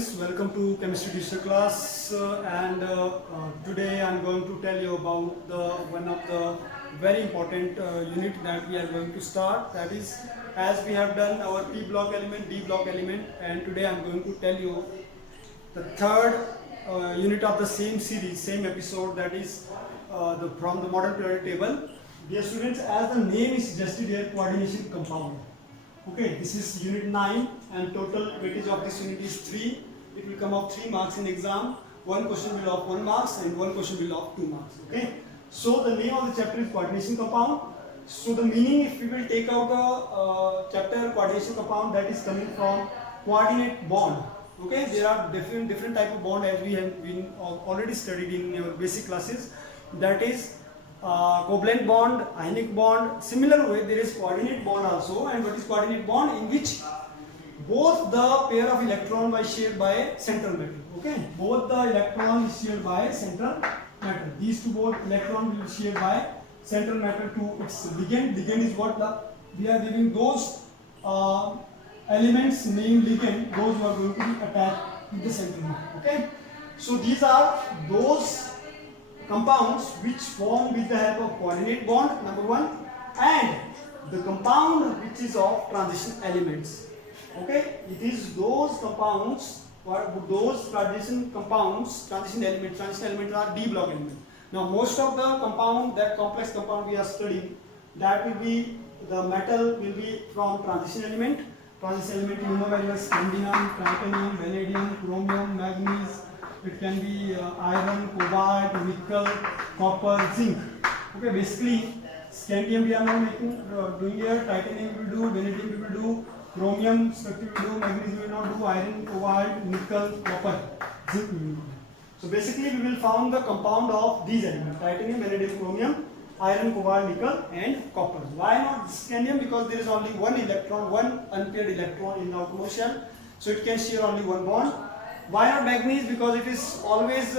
students, welcome to chemistry teacher class and today I am going to tell you about one of the very important unit that we are going to start, that is, as we have done our P block element, D block element, and today I am going to tell you the third unit of the same series, same episode, that is from the model periodic table. Dear students, as the name is suggested here, coordination compound. Okay, this is unit 9 and total weightage of this unit is 3. It will come up 3 marks in exam. One question will of 1 marks and one question will of 2 marks. Okay, so the name of the chapter is coordination compound. So the meaning, if we will take out the chapter coordination compound, that is coming from coordinate bond. Okay, there are different type of bond as we have been already studied in our basic classes. That is covalent bond, ionic bond. Similar way, there is coordinate bond also. And what is coordinate bond? In which both the pair of electron are shared by central metal. Okay, both the electron is shared by central metal. These two both electron will share by central metal to its ligand. Ligand is what we are giving those elements named ligand. Those who are going to be attached to the central metal. Okay, so these are those compounds which form with the help of coordinate bond, number one, and the compound which is of transition elements. Okay, it is those compounds or those transition elements are D block elements. Now most of the compound, that complex compound we are studying, that will be, the metal will be from transition element. Transition element, you know very well, scandium, titanium, vanadium, chromium, manganese. It can be iron, cobalt, nickel, copper, zinc. Okay, basically scandium we are now doing here, titanium we will do, vanadium we will do, chromium structure we will do, manganese we will not do, iron, cobalt, nickel, copper, zinc we will do. So basically we will found the compound of these elements: titanium, vanadium, chromium, iron, cobalt, nickel and copper. Why not scandium? Because there is only one electron, one unpaired electron in the outermost shell, so it can share only one bond. Why not manganese? Because it is always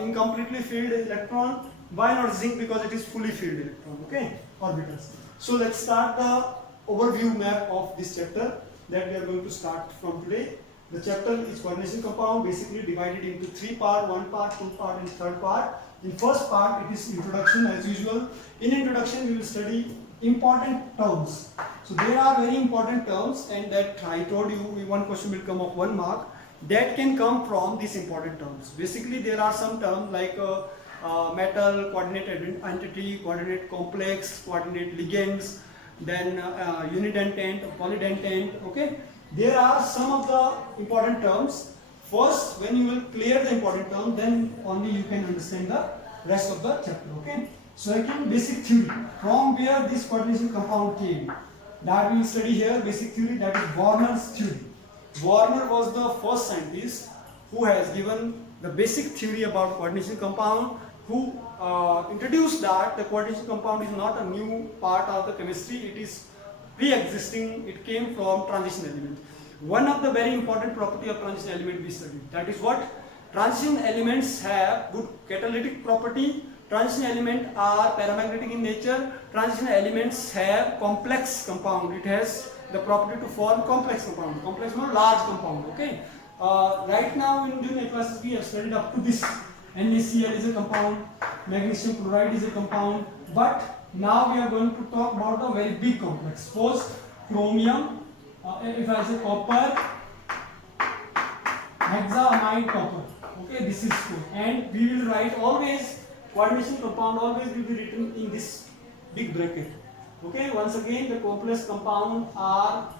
incompletely filled electron. Why not zinc? Because it is fully filled electron. Okay, orbitals. So let's start the overview map of this chapter that we are going to start from today. The chapter is coordination compound, basically divided into 3 parts: 1 part, 2 part and 3rd part. In first part it is introduction as usual. In introduction we will study important terms. So there are very important terms, and that I told you one question will come of 1 mark. That can come from these important terms. Basically there are some terms like metal, coordinate entity, coordinate complex, coordinate ligands, then unidentate, polydentate. Okay, there are some of the important terms. First, when you will clear the important term, then only you can understand the rest of the chapter. Okay, so again, basic theory, from where this coordination compound came, that we will study here. Basic theory, that is Warner's theory. Warner was the first scientist who has given the basic theory about coordination compound, who introduced that the coordination compound is not a new part of the chemistry, it is pre-existing, it came from transition element. One of the very important property of transition element we studied, that is what? Transition elements have good catalytic property, transition elements are paramagnetic in nature, transition elements have complex compound, it has the property to form complex compound. Complex means large compound. Okay. Right now in junior classes we have studied up to this. NaCl is a compound, magnesium chloride is a compound, but now we are going to talk about a very big complex. Suppose chromium, if I say copper, hexamide copper. Okay, this is good. And we will write always, coordination compound always will be written in this big bracket. Okay, once again the complex compound are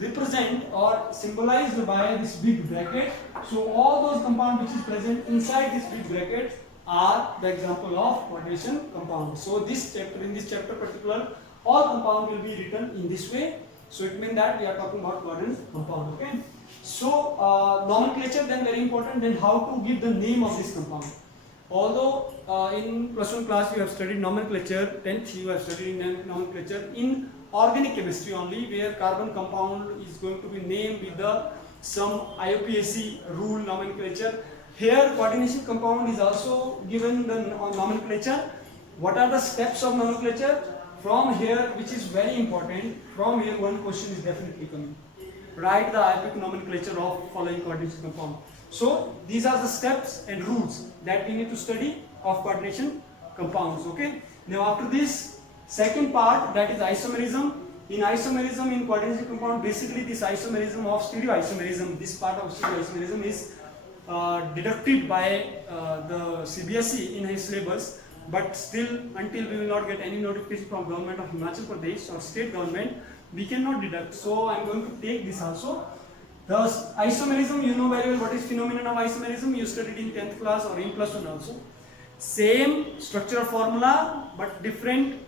represent or symbolized by this big bracket. So all those compounds which is present inside this big bracket are the example of coordination compound. So this chapter, in this chapter particular, all compound will be written in this way. So it means that we are talking about coordination compound. Okay. So nomenclature then very important. Then how to give the name of this compound. Although in plus 1 class you have studied nomenclature, 10th you have studied nomenclature in organic chemistry only, where carbon compound is going to be named with some IUPAC rule nomenclature. Here coordination compound is also given the nomenclature. What are the steps of nomenclature? From here, which is very important, from here one question is definitely coming. write the iambic nomenclature of following coordination compound. So these are the steps and rules that we need to study of coordination compounds. Okay. Now after this, second part, that is isomerism. In isomerism, in coordination compound, basically this isomerism of stereoisomerism, this part of stereoisomerism is deducted by the CBSE in his syllabus, but still until we will not get any notification from government of Himachal Pradesh or state government, we cannot deduct. So I am going to take this also. The isomerism, you know very well what is phenomenon of isomerism, you studied in 10th class or in plus 1 also. Same structural formula but different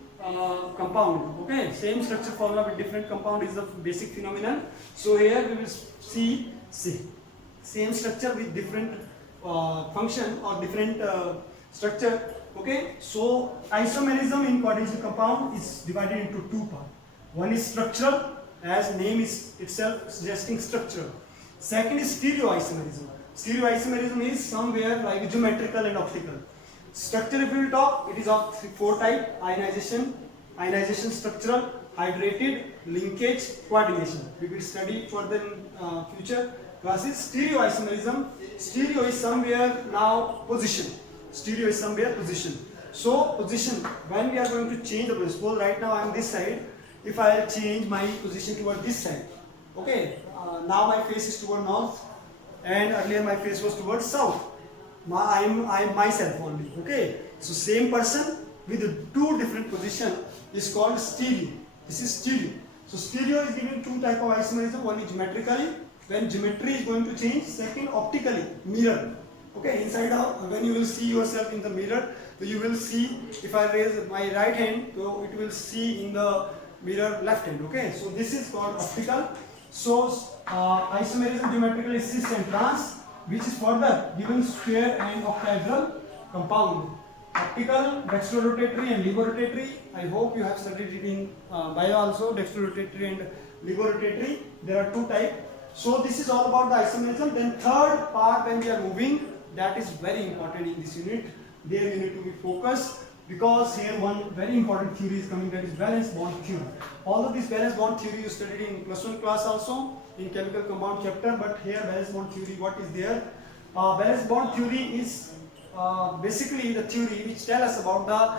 compound. Okay, same structure formula with different compound is the basic phenomenon. So here we will see same structure with different function or different structure. Okay, so isomerism in coordination compound is divided into two parts. One is structural, as name is itself suggesting structure. Second is stereoisomerism. Stereoisomerism is somewhere like geometrical and optical. Structure, if we will talk, it is of four types: ionization structural, hydrated, linkage, coordination. We will study further in future classes. Stereoisomerism, stereo is somewhere now position. Stereo is somewhere position. So position, when we are going to change the position, suppose right now I am this side, if I change my position toward this side, okay, now my face is toward north and earlier my face was towards south. I am myself only. Okay, so same person with two different position is called stereo. This is stereo. So stereo is given two type of isomerism. One is geometrically, when geometry is going to change. Second, optically, mirror. Okay, inside out, when you will see yourself in the mirror, so you will see, if I raise my right hand, so it will see in the mirror left hand. Okay, so this is called optical. So isomerism geometrical is cis and trans, which is further given square and octahedral compound. Optical, dextrorotatory and levorotatory. I hope you have studied it in bio also, dextrorotatory and levorotatory. There are two types. So this is all about the isomerism. Then third part, when we are moving, that is very important in this unit. There you need to be focused, because here one very important theory is coming, that is valence bond theory. All of this valence bond theory you studied in plus 1 class also, in chemical compound chapter, but here valence bond theory, what is there? Valence bond theory is basically the theory which tell us about the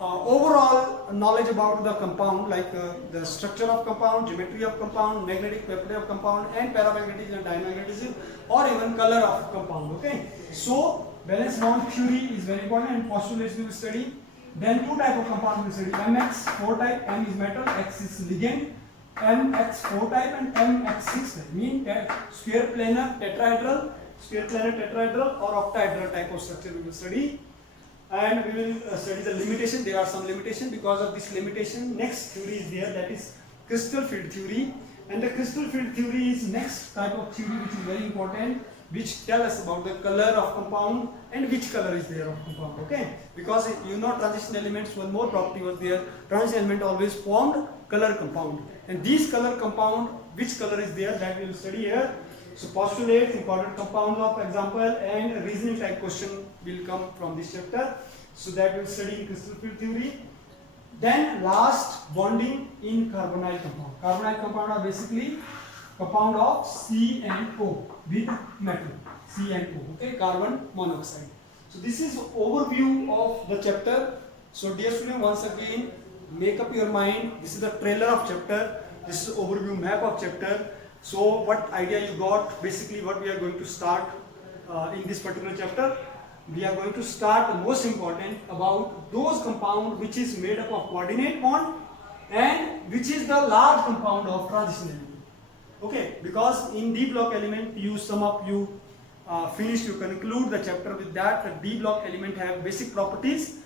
overall knowledge about the compound, like the structure of compound, geometry of compound, magnetic property of compound, and paramagnetism and diamagnetism, or even color of compound. Okay, so valence bond theory is very important, and postulates we will study. Then two type of compound we will study: MX 4 type, M is metal, X is ligand. MX 4 type and MX 6 type mean square planar tetrahedral, or octahedral type of structure we will study. And we will study the limitation. There are some limitation. Because of this limitation, next theory is there, that is crystal field theory. And the crystal field theory is next type of theory which is very important, which tell us about the color of compound and which color is there of compound. Okay, because you know transition elements, one more property was there, transition element always formed color compound, and these color compound, which color is there, that we will study here. So postulates, important compounds of example, and reasoning type question will come from this chapter. So that we will study in crystal field theory. Then last, bonding in carbonyl compound. Carbonyl compound are basically compound of C and O with metal, C and O, okay, carbon monoxide. So this is overview of the chapter. So dear student, once again, make up your mind. This is the trailer of chapter. This is overview map of chapter. So what idea you got? Basically what we are going to start in this particular chapter. We are going to start the most important about those compound which is made up of coordinate bond and which is the large compound of transition element. Okay, because in D block element you sum up, you finish, you conclude the chapter with that. The D block element have basic properties.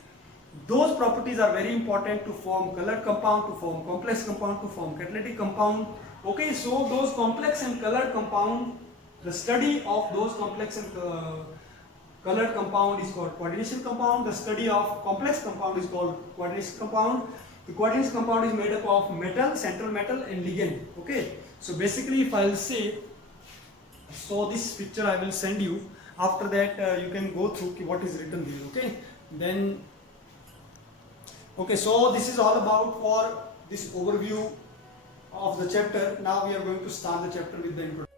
Those properties are very important to form colored compound, to form complex compound, to form catalytic compound. Okay, so those complex and colored compound, the study of those complex and colored compound is called coordination compound. The study of complex compound is called coordination compound. The coordination compound is made up of metal, central metal, and ligand. Okay, so basically if I will say, so this picture I will send you. After that you can go through what is written here. Okay, then okay, so this is all about for this overview of the chapter. Now we are going to start the chapter with the introduction.